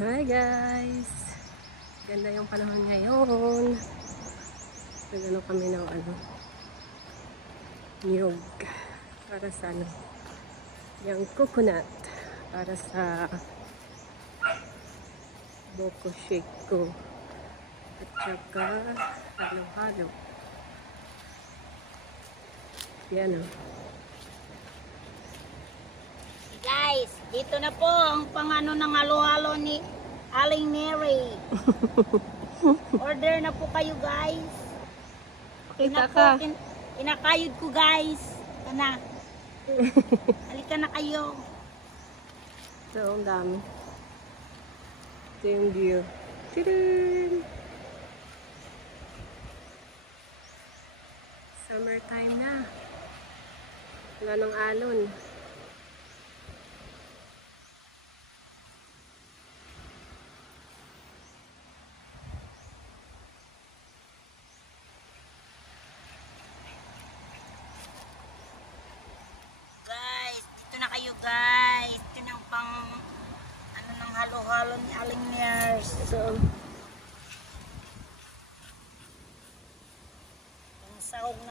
Hi guys! Ganda yung panahon ngayon. Nagano kami ng niyog para sa yung coconut para sa boko shake ko at saka halo-halo. Yan o. Guys, dito na po ang pangano ng halo-halo ni Aling Mary. Order na po kayo guys. Pakita ka. Kinakayod ko guys. Kana. Halika na kayo. So, ang dami. Ito yung view. Tadaan! Summertime na. Wala nang alon. Guys, dito na kayo guys. Ito ng pang ano ng halo-halo ni Aling Mary. So,